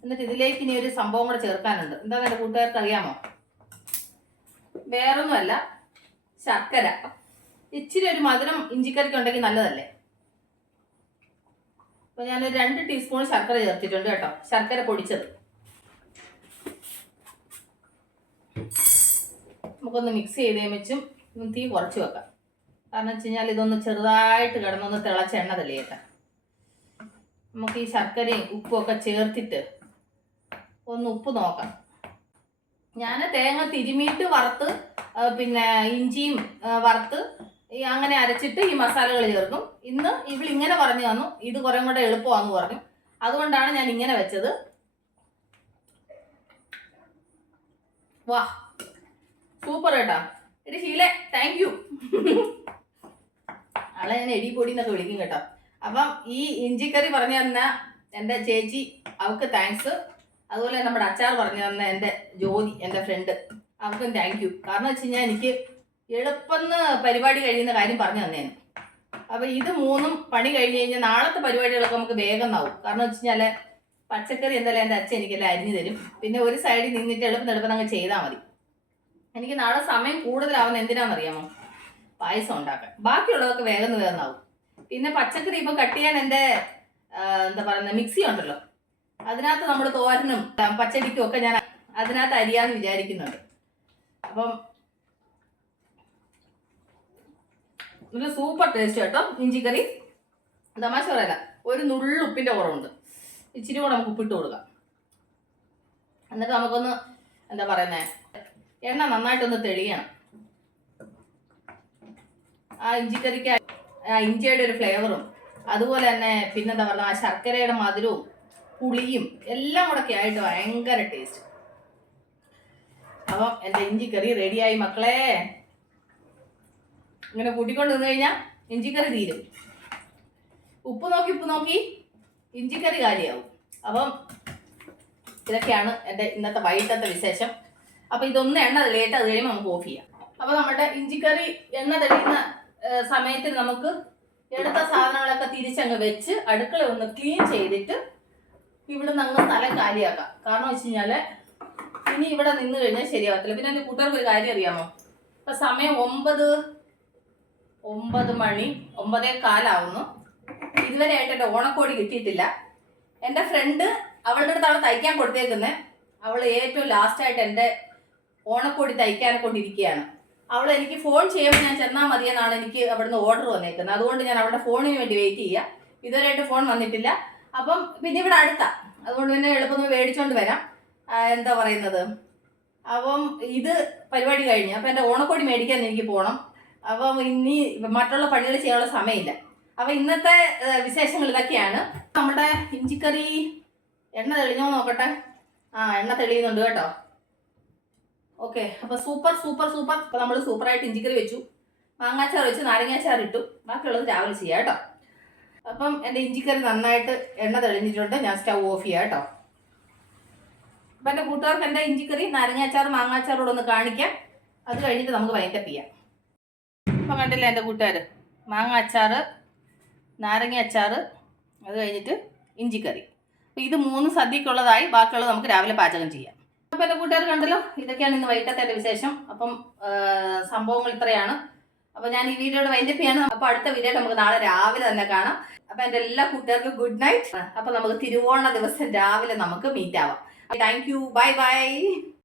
എന്നിട്ട് ഇതിലേക്ക് ഇനി ഒരു സംഭവം കൂടെ ചേർക്കാനുണ്ട്. എന്താ എന്റെ കൂട്ടുകാർക്ക് അറിയാമോ? വേറൊന്നുമല്ല ശർക്കര. ഇച്ചിരി ഒരു മധുരം ഇഞ്ചിക്കറിക്ക് ഉണ്ടെങ്കിൽ നല്ലതല്ലേ? അപ്പോൾ ഞാൻ രണ്ട് ടീസ്പൂൺ ശർക്കര ചേർത്തിട്ടുണ്ട് കേട്ടോ. ശർക്കര പൊടിച്ചത്. നമുക്കൊന്ന് മിക്സ് ചെയ്ത് വെച്ചും തീ കുറച്ച് വെക്കാം. കാരണം വെച്ച് കഴിഞ്ഞാൽ ഇതൊന്ന് ചെറുതായിട്ട് കിടന്നൊന്ന് തിളച്ച എണ്ണ തെളിയേക്കാം നമുക്ക് ഈ ശർക്കരയും ഉപ്പും ഒക്കെ ചേർത്തിട്ട് ഒന്ന് ഉപ്പ് നോക്കാം. ഞാൻ തേങ്ങ തിരുമിയിട്ട് വറുത്ത് പിന്നെ ഇഞ്ചിയും വറുത്ത് അങ്ങനെ അരച്ചിട്ട് ഈ മസാലകൾ ചേർക്കും. ഇന്ന് ഇവൾ ഇങ്ങനെ പറഞ്ഞു തന്നു. ഇത് കുറേ കൂടെ എളുപ്പമാണെന്ന് പറഞ്ഞു. അതുകൊണ്ടാണ് ഞാൻ ഇങ്ങനെ വെച്ചത്. വാ സൂപ്പർ കേട്ടാ എടി ശീലെ താങ്ക് യു ആളെ ഞാൻ എടി പൊടി എന്നൊക്കെ വിളിക്കും കേട്ടോ. അപ്പം ഈ ഇഞ്ചിക്കറി പറഞ്ഞു തന്ന എന്റെ ചേച്ചി അവൾക്ക് താങ്ക്സ് അതുപോലെ നമ്മുടെ അച്ചാർ പറഞ്ഞു തന്ന എന്റെ ജോലി എന്റെ ഫ്രണ്ട് അവർക്കും താങ്ക് യു കാരണം വെച്ച് കഴിഞ്ഞാൽ എനിക്ക് എളുപ്പന്ന് പരിപാടി കഴിയുന്ന കാര്യം പറഞ്ഞു തന്നേന്. അപ്പോൾ ഇത് മൂന്നും പണി കഴിഞ്ഞ് കഴിഞ്ഞാൽ നാളത്തെ പരിപാടികളൊക്കെ നമുക്ക് വേഗം ആവും. കാരണം വെച്ച് കഴിഞ്ഞാൽ പച്ചക്കറി എന്തായാലും എന്റെ അച്ഛൻ എനിക്കെല്ലാം അരിഞ്ഞു തരും. പിന്നെ ഒരു സൈഡിൽ നിന്നിട്ട് എളുപ്പം എളുപ്പം അങ്ങ് ചെയ്താൽ മതി. എനിക്ക് നാളെ സമയം കൂടുതലാവുന്ന എന്തിനാണെന്നറിയാമോ പായസം ഉണ്ടാക്കാൻ. ബാക്കിയുള്ളതൊക്കെ വേഗം വേഗം ആവും. പിന്നെ പച്ചക്കറി ഇപ്പം കട്ട് ചെയ്യാൻ എന്റെ എന്താ പറയുന്നത് മിക്സി ഉണ്ടല്ലോ. അതിനകത്ത് നമ്മൾ തോരനും പച്ചടിക്കും ഒക്കെ ഞാൻ അതിനകത്ത് അരിയാന്ന് വിചാരിക്കുന്നുണ്ട്. അപ്പം ഒരു സൂപ്പർ ടേസ്റ്റ് കേട്ടോ ഇഞ്ചിക്കറി. തമാശ പറയല ഒരു നുള്ളു ഉപ്പിന്റെ കുറവുണ്ട്. ഇച്ചിരി കൂടെ നമുക്ക് ഉപ്പിട്ട് കൊടുക്കാം. എന്നിട്ട് നമുക്കൊന്ന് എന്താ പറയുന്നേ എണ്ണ നന്നായിട്ടൊന്ന് തെളിയണം. ആ ഇഞ്ചിക്കറിക്ക് ആ ഇഞ്ചിയുടെ ഒരു ഫ്ലേവറും അതുപോലെ തന്നെ പിന്നെന്താ പറയുക ആ ശർക്കരയുടെ മധുരവും പുളിയും എല്ലാം കൂടെ ആയിട്ട് ഭയങ്കര ടേസ്റ്റ് അപ്പം എന്റെ ഇഞ്ചിക്കറി റെഡിയായി മക്കളെ. ഇങ്ങനെ കൂട്ടിക്കൊണ്ട് നിന്ന് കഴിഞ്ഞാൽ ഇഞ്ചിക്കറി തീരും. ഉപ്പ് നോക്കി ഉപ്പ് നോക്കി. ഇഞ്ചിക്കറി കാലിയാവും. അപ്പം ഇതൊക്കെയാണ് എന്റെ ഇന്നത്തെ വൈകിട്ടത്തെ വിശേഷം. അപ്പം ഇതൊന്ന് എണ്ണ തെളിയിട്ട് അത് കഴിയുമ്പോൾ നമുക്ക് ഓഫ് ചെയ്യാം. അപ്പോൾ നമ്മുടെ ഇഞ്ചിക്കറി എണ്ണ തെളിയുന്ന സമയത്തിൽ നമുക്ക് എടുത്ത സാധനങ്ങളൊക്കെ തിരിച്ചങ്ങ് വെച്ച് അടുക്കള ഒന്ന് ക്ലീൻ ചെയ്തിട്ട് ഇവിടെ നിന്ന് സ്ഥലം കാലിയാക്കാം. കാരണം വെച്ച് കഴിഞ്ഞാൽ ഇനി ഇവിടെ നിന്ന് കഴിഞ്ഞാൽ ശരിയാവത്തില്ല. പിന്നെ എന്റെ കൂട്ടുകാർക്ക് ഒരു കാര്യം അറിയാമോ? ഇപ്പം സമയം ഒമ്പത് ഒമ്പത് മണി ഒമ്പതേ കാലാവുന്നു. ഇതുവരെ ആയിട്ട് ഓണക്കോടി കിട്ടിയിട്ടില്ല. എന്റെ ഫ്രണ്ട് അവളുടെ അടുത്താണ് തയ്ക്കാൻ കൊടുത്തേക്കുന്നത് അവൾ ഏറ്റവും ലാസ്റ്റായിട്ട് എന്റെ ഓണക്കോടി തയ്ക്കാനെ കൊണ്ടിരിക്കുകയാണ്. അവൾ എനിക്ക് ഫോൺ ചെയ്യുമ്പോൾ ഞാൻ ചെന്നാൽ മതിയെന്നാണ് എനിക്ക് അവിടുന്ന് ഓർഡർ വന്നേക്കുന്നത്. അതുകൊണ്ട് ഞാൻ അവളുടെ ഫോണിന് വേണ്ടി വെയിറ്റ് ചെയ്യുക ഇതുവരെയായിട്ട് ഫോൺ വന്നിട്ടില്ല. അപ്പം പിന്നെ ഇവിടെ അടുത്താ. അതുകൊണ്ട് തന്നെ എളുപ്പം മേടിച്ചോണ്ട് വരാം. എന്താ പറയുന്നത്? അപ്പം ഇത് പരിപാടി കഴിഞ്ഞു. അപ്പം എന്റെ ഓണക്കോടി മേടിക്കാൻ എനിക്ക് പോകണം അപ്പം ഇനി മറ്റുള്ള പണികൾ ചെയ്യാനുള്ള സമയമില്ല. അപ്പം ഇന്നത്തെ വിശേഷങ്ങൾ ഇതൊക്കെയാണ്. നമ്മുടെ ഇഞ്ചിക്കറി എണ്ണ തെളിഞ്ഞോ നോക്കട്ടെ. ആ എണ്ണ തെളിയുന്നുണ്ട് കേട്ടോ. ഓക്കെ അപ്പം സൂപ്പർ സൂപ്പർ സൂപ്പർ. നമ്മൾ സൂപ്പറായിട്ട് ഇഞ്ചിക്കറി വെച്ചു. മാങ്ങാച്ചാർ വെച്ചു നാരങ്ങാച്ചാർ ഇട്ടു. ബാക്കിയുള്ളത് രാവിലെ ചെയ്യാം കേട്ടോ. അപ്പം എന്റെ ഇഞ്ചിക്കറി നന്നായിട്ട് എണ്ണ തെളിഞ്ഞിട്ടുണ്ട്. ഞാൻ സ്റ്റൗ ഓഫ് ചെയ്യാം കേട്ടോ. അപ്പം എന്റെ കൂട്ടുകാർക്ക് എന്റെ ഇഞ്ചിക്കറി? നാരങ്ങാച്ചാർ മാങ്ങാച്ചാറോട് ഒന്ന് കാണിക്കാം. അത് കഴിഞ്ഞിട്ട് നമുക്ക് വൈൻഡപ്പ് ചെയ്യാം. അപ്പം കണ്ടില്ലേ എന്റെ കൂട്ടുകാർ മാങ്ങ അച്ചാർ നാരങ്ങ അച്ചാർ അത് കഴിഞ്ഞിട്ട് ഇഞ്ചിക്കറി. അപ്പോൾ ഇത് മൂന്ന് സദ്യക്കുള്ളതായി ബാക്കിയുള്ളത് നമുക്ക് രാവിലെ പാചകം ചെയ്യാം. അപ്പോൾ എന്റെ കൂട്ടുകാർ കണ്ടല്ലോ ഇതൊക്കെയാണ് ഇന്ന് വൈകിട്ടത്തെ വിശേഷം. അപ്പം സംഭവങ്ങൾ ഇത്രയാണ്. അപ്പോൾ ഞാൻ ഈ വീഡിയോയുടെ വൈൻഡപ്പ് ചെയ്യാണ്. അപ്പോൾ അടുത്ത വീഡിയോ നമുക്ക് നാളെ രാവിലെ തന്നെ കാണാം. അപ്പോൾ എന്റെ എല്ലാ കൂട്ടുകാർക്കും ഗുഡ് നൈറ്റ് അപ്പോൾ നമുക്ക് തിരുവോണ ദിവസം രാവിലെ നമുക്ക് മീറ്റ് ആവാം. Thank you bye bye